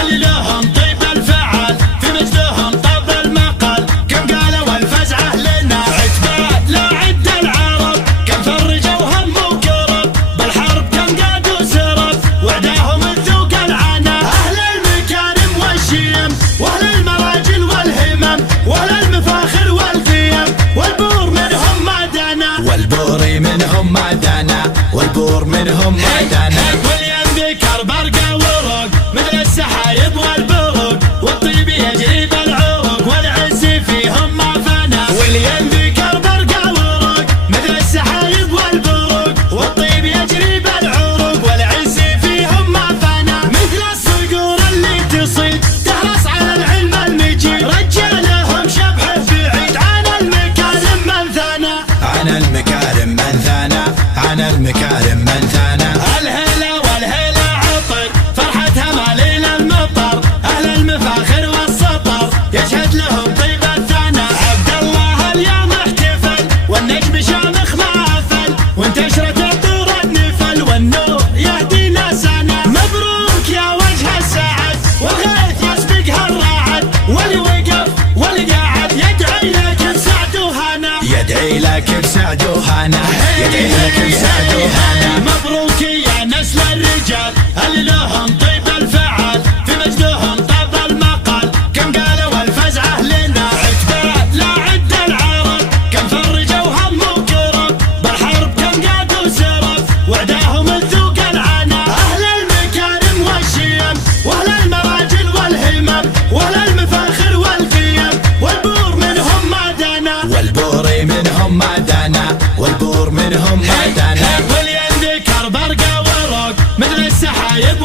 اللي لهم طيب الفعل في مجدهم طب المقال. كم قالوا الفزعة لنا عتبات لا عد العرب، كم فرجوا هم وكرب بالحرب كم قادوا سرب وعداهم الذوق العنا. أهل المكارم والشيم وأهل المراجل والهمم وأهل المفاخر والقيم والبور منهم ما دنا، والبور منهم ما دنا، والبور منهم ما دنا. والينذكر برقة وروق مثل السحايب والبروق، والطيب يجري بالعروق والعز فيهم ما فنى. والينذكر برقة وروق مثل السحايب والبروق، والطيب يجري بالعروق والعز فيهم ما فنى. مثل الصقور اللي تصيد تحرص على العلم المجيد، رجالهم شبحه بعيد عن المكارم من ثنى، عن المكارم من ثنى، عن المكارم من ثنى. الهلا والهلا عطر فرحتها مالين المطر، أهل المفاخر والسطر يشهد لهم طيب الثنى. عبد الله اليوم احتفل والنجم شامخ ما أفل، وانتشرت عطور النفل والنور يهدينا سنة. مبروك يا وجه السعد والغيث يسبقها الرعد، واللي وقف واللي قاعد يدعي لك بسعد وهنا، يدعي لك بسعد وهنا، يدعي لك بسعد وهنا. مبروك يا نسل الرجال اللي لهم طيب الفعل في مجدهم طب المقال. كم قالوا الفزعة لنا عتبات لا عد العرب، كم فرجوا هم وكرب بالحرب كم قادوا سرب وعداهم الذوق العنا. أهل المكارم والشيم وأهل المراجل والهمم وأهل المفاخر والقيم والبور منهم ما دنا، والبور منهم ما دنا، والبور منهم ما دنا. والينذكر برقة وروق مثل السحايب